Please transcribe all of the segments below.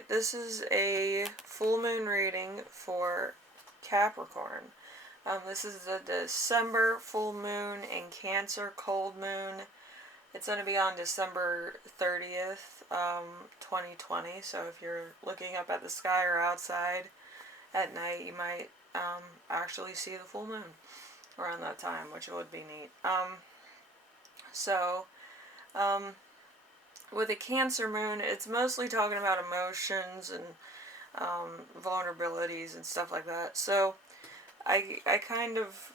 Alright, this is a full moon reading for Capricorn. This is the December full moon in Cancer cold moon. It's going to be on December 30th, 2020. So if you're looking up at the sky or outside at night, you might actually see the full moon around that time, which would be neat. With a Cancer moon, it's mostly talking about emotions and vulnerabilities and stuff like that. So I kind of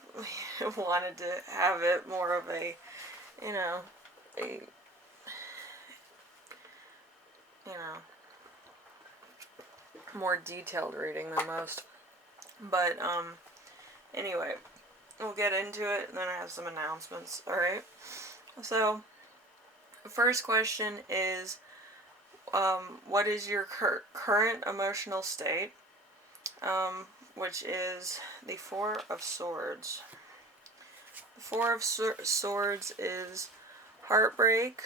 wanted to have it more of a, a more detailed reading than most. But anyway, we'll get into it, and then I have some announcements. Alright, so the first question is, what is your current emotional state? Which is the Four of Swords. The Four of Swords is heartbreak,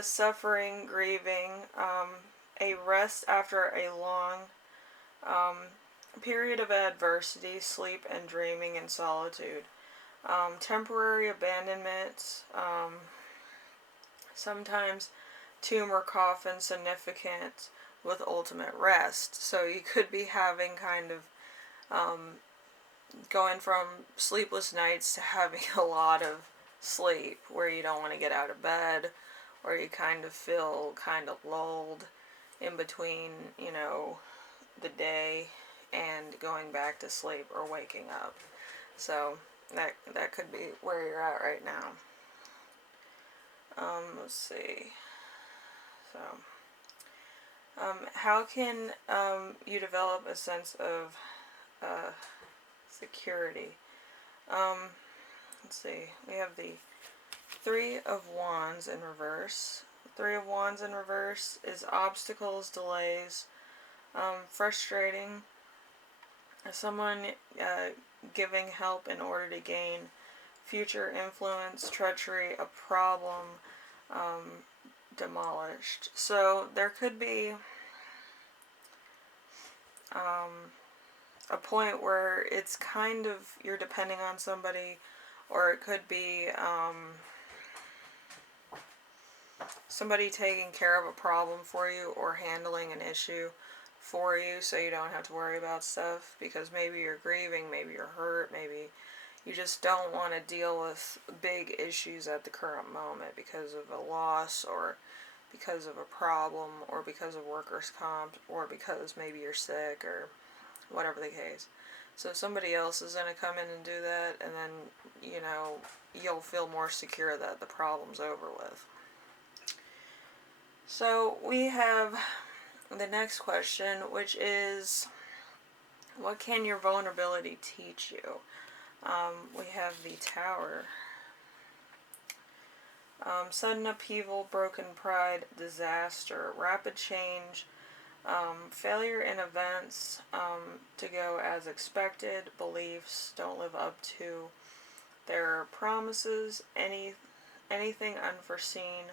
suffering, grieving, a rest after a long period of adversity, sleep and dreaming and solitude, temporary abandonment, sometimes tomb or coffin significant with ultimate rest. So you could be having kind of going from sleepless nights to having a lot of sleep where you don't want to get out of bed, or you kind of feel kind of lulled in between, the day and going back to sleep or waking up. So that could be where you're at right now. Let's see. So, how can you develop a sense of security? Let's see. We have the Three of Wands in reverse. Three of Wands in reverse is obstacles, delays, frustrating. Someone giving help in order to gain future influence, treachery, a problem, demolished. So there could be a point where it's kind of you're depending on somebody, or it could be somebody taking care of a problem for you or handling an issue for you, so you don't have to worry about stuff, because maybe you're grieving, maybe you're hurt, maybe you just don't want to deal with big issues at the current moment because of a loss, or because of a problem, or because of workers' comp, or because maybe you're sick, or whatever the case. So somebody else is going to come in and do that, and then, you'll feel more secure that the problem's over with. So we have the next question, which is, what can your vulnerability teach you? We have the Tower. Sudden upheaval, broken pride, disaster, rapid change, failure in events to go as expected, beliefs don't live up to their promises, anything unforeseen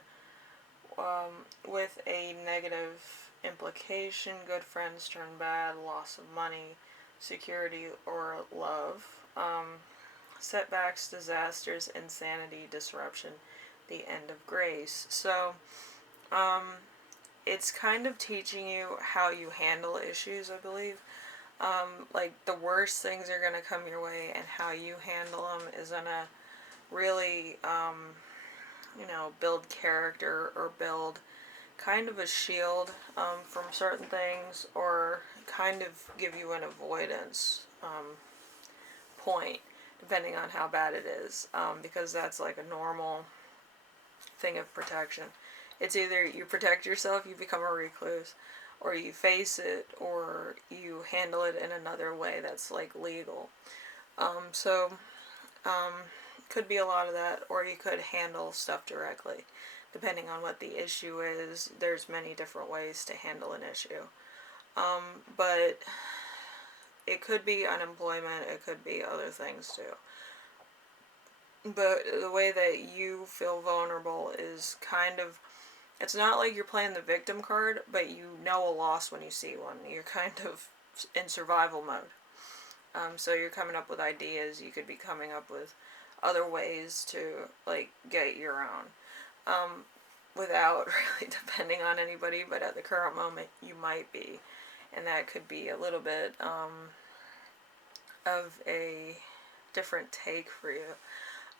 with a negative implication, good friends turn bad, loss of money, security or love, setbacks, disasters, insanity, disruption, the end of grace. So it's kind of teaching you how you handle issues, I believe. Like the worst things are going to come your way, and how you handle them is going to really build character, or build kind of a shield from certain things, or kind of give you an avoidance point, depending on how bad it is, because that's like a normal thing of protection. It's either you protect yourself, you become a recluse, or you face it, or you handle it in another way that's like legal. Could be a lot of that, or you could handle stuff directly. Depending on what the issue is, there's many different ways to handle an issue. But it could be unemployment, it could be other things too. But the way that you feel vulnerable is kind of it's not like you're playing the victim card, but you know a loss when you see one. You're kind of in survival mode. So you're coming up with ideas. You could be coming up with other ways to like get your own, without really depending on anybody. But at the current moment, you might be, and that could be a little bit of a different take for you.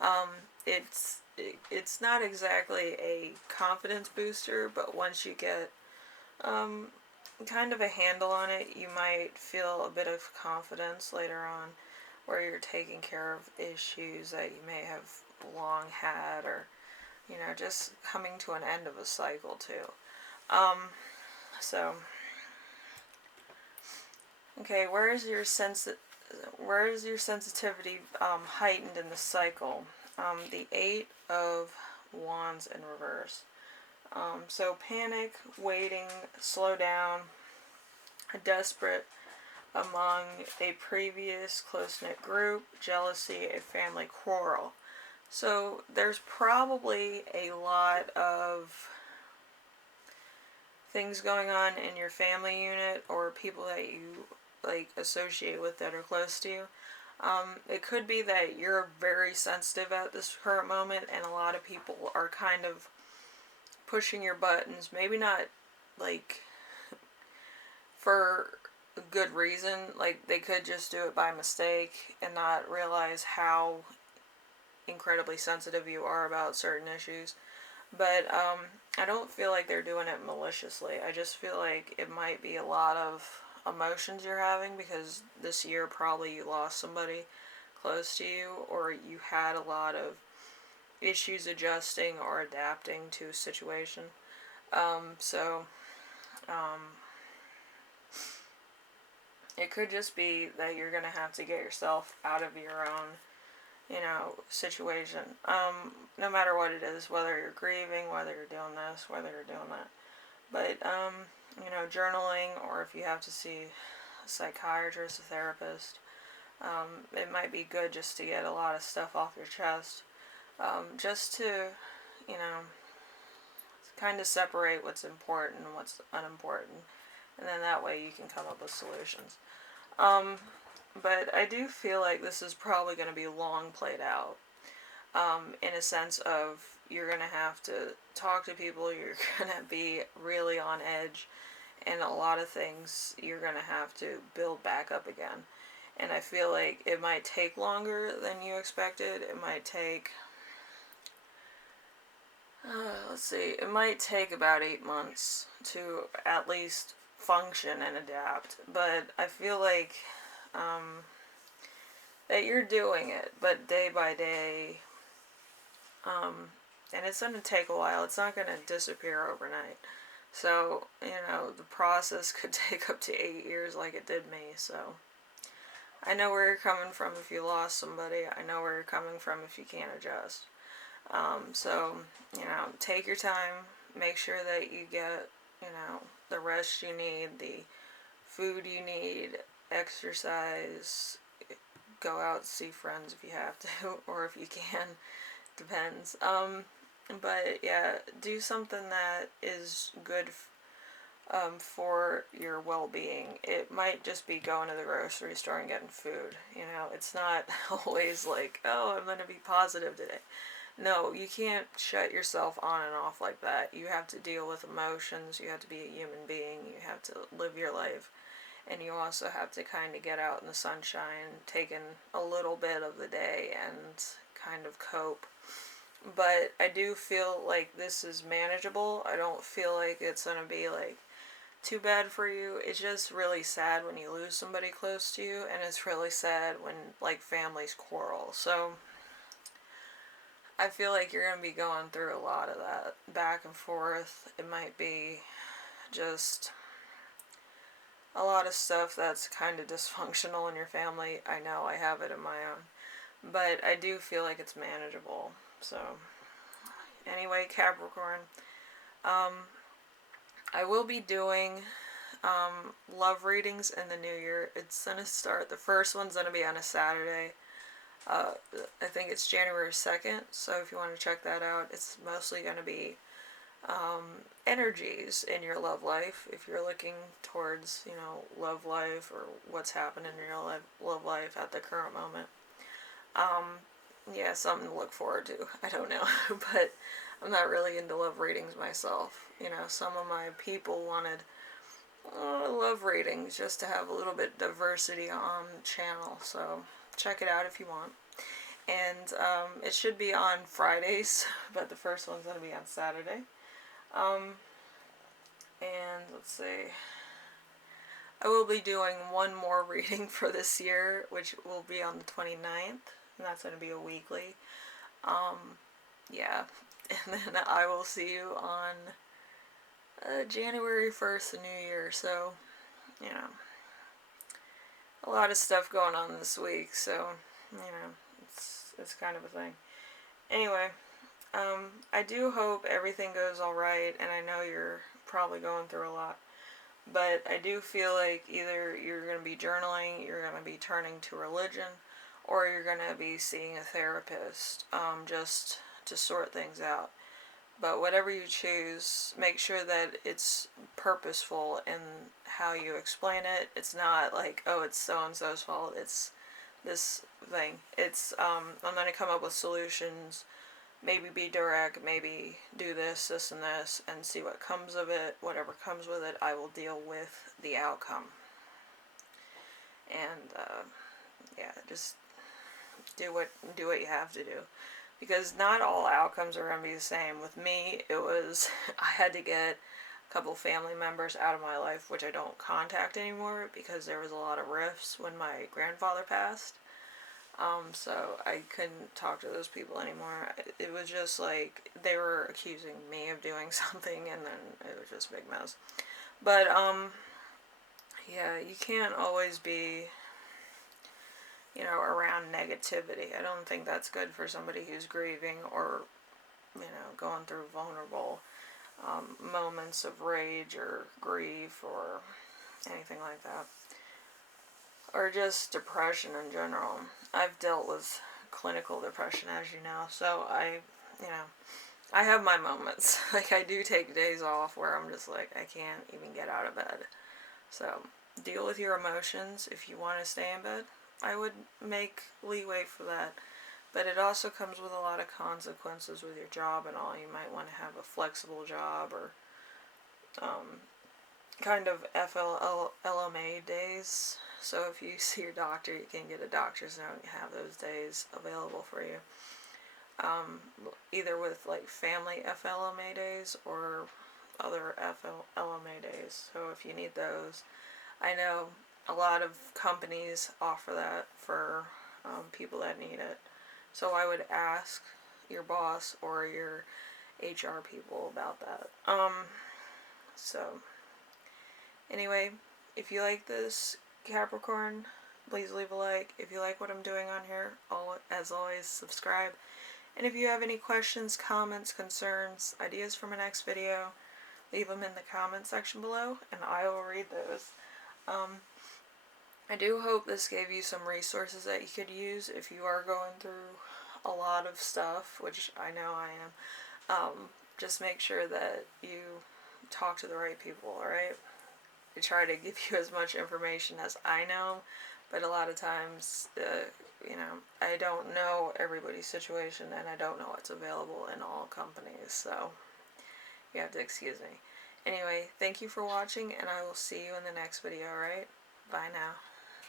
Um, it's not exactly a confidence booster, but once you get um, kind of a handle on it, you might feel a bit of confidence later on, where you're taking care of issues that you may have long had, or just coming to an end of a cycle too. Um, so okay, where is your sensitivity heightened in the cycle? The Eight of Wands in reverse. So panic, waiting, slow down, desperate among a previous close-knit group, jealousy, a family quarrel. So there's probably a lot of things going on in your family unit or people that you like associate with that are close to you. It could be that you're very sensitive at this current moment, and a lot of people are kind of pushing your buttons. Maybe not like for a good reason. Like they could just do it by mistake and not realize how incredibly sensitive you are about certain issues. But I don't feel like they're doing it maliciously. I just feel like it might be a lot of emotions you're having because this year probably you lost somebody close to you, or you had a lot of issues adjusting or adapting to a situation. So it could just be that you're going to have to get yourself out of your own situation. No matter what it is, whether you're grieving, whether you're doing this, whether you're doing that. But, journaling, or if you have to see a psychiatrist, a therapist, it might be good just to get a lot of stuff off your chest. Just to, you know, kind of separate what's important and what's unimportant. And then that way you can come up with solutions. But I do feel like this is probably going to be long played out. In a sense of you're going to have to talk to people, you're going to be really on edge, and a lot of things you're going to have to build back up again. And I feel like it might take longer than you expected. It might take, it might take about 8 months to at least function and adapt. But I feel like that you're doing it, but day by day. And it's going to take a while. It's not going to disappear overnight. So, the process could take up to 8 years like it did me. So, I know where you're coming from if you lost somebody. I know where you're coming from if you can't adjust. So, take your time. Make sure that you get, the rest you need, the food you need, exercise, go out, see friends if you have to, or if you can. Depends. But yeah, do something that is good for your well-being. It might just be going to the grocery store and getting food. It's not always like, oh, I'm going to be positive today. No, you can't shut yourself on and off like that. You have to deal with emotions. You have to be a human being. You have to live your life. And you also have to kind of get out in the sunshine, take in a little bit of the day and kind of cope. But I do feel like this is manageable. I don't feel like it's going to be like too bad for you. It's just really sad when you lose somebody close to you, and it's really sad when like families quarrel. So I feel like you're going to be going through a lot of that back and forth. It might be just a lot of stuff that's kind of dysfunctional in your family. I know I have it in my own. But I do feel like it's manageable. So, anyway, Capricorn, I will be doing love readings in the new year. It's going to start, the first one's going to be on a Saturday. I think it's January 2nd, so if you want to check that out, it's mostly going to be energies in your love life. If you're looking towards, love life or what's happening in your love life at the current moment. Yeah, something to look forward to. I don't know, but I'm not really into love readings myself. Some of my people wanted love readings just to have a little bit of diversity on the channel, so check it out if you want. And it should be on Fridays, but the first one's going to be on Saturday. And let's see, I will be doing one more reading for this year, which will be on the 29th, and that's going to be a weekly. Yeah, and then I will see you on January 1st, the new year. So, a lot of stuff going on this week, so, it's kind of a thing. Anyway, I do hope everything goes alright, and I know you're probably going through a lot, but I do feel like either you're going to be journaling, you're going to be turning to religion, or you're going to be seeing a therapist, just to sort things out. But whatever you choose, make sure that it's purposeful in how you explain it. It's not like, oh, it's so-and-so's fault, it's this thing. It's, I'm going to come up with solutions, maybe be direct, maybe do this, and this, and see what comes of it. Whatever comes with it, I will deal with the outcome. And, yeah, just do what you have to do. Because not all outcomes are going to be the same. With me, it was, I had to get a couple family members out of my life, which I don't contact anymore, because there was a lot of rifts when my grandfather passed. So I couldn't talk to those people anymore. It was just like, they were accusing me of doing something, and then it was just a big mess. But, yeah, you can't always be, around negativity. I don't think that's good for somebody who's grieving or, going through vulnerable moments of rage or grief or anything like that. Or just depression in general. I've dealt with clinical depression, as you know, so I have my moments. Like, I do take days off where I'm just like, I can't even get out of bed. So, deal with your emotions. If you want to stay in bed, I would make leeway for that. But it also comes with a lot of consequences with your job and all. You might want to have a flexible job, or kind of FLMA days. So if you see your doctor, you can get a doctor's note and have those days available for you. Either with like family FLMA days or other FLMA days. So if you need those, I know a lot of companies offer that for people that need it. So I would ask your boss or your HR people about that. So anyway, if you like this, Capricorn, please leave a like. If you like what I'm doing on here, as always, subscribe. And if you have any questions, comments, concerns, ideas for my next video, leave them in the comment section below, and I will read those. I do hope this gave you some resources that you could use if you are going through a lot of stuff, which I know I am. Just make sure that you talk to the right people, alright? I try to give you as much information as I know, but a lot of times, I don't know everybody's situation, and I don't know what's available in all companies, so you have to excuse me. Anyway, thank you for watching, and I will see you in the next video, alright? Bye now.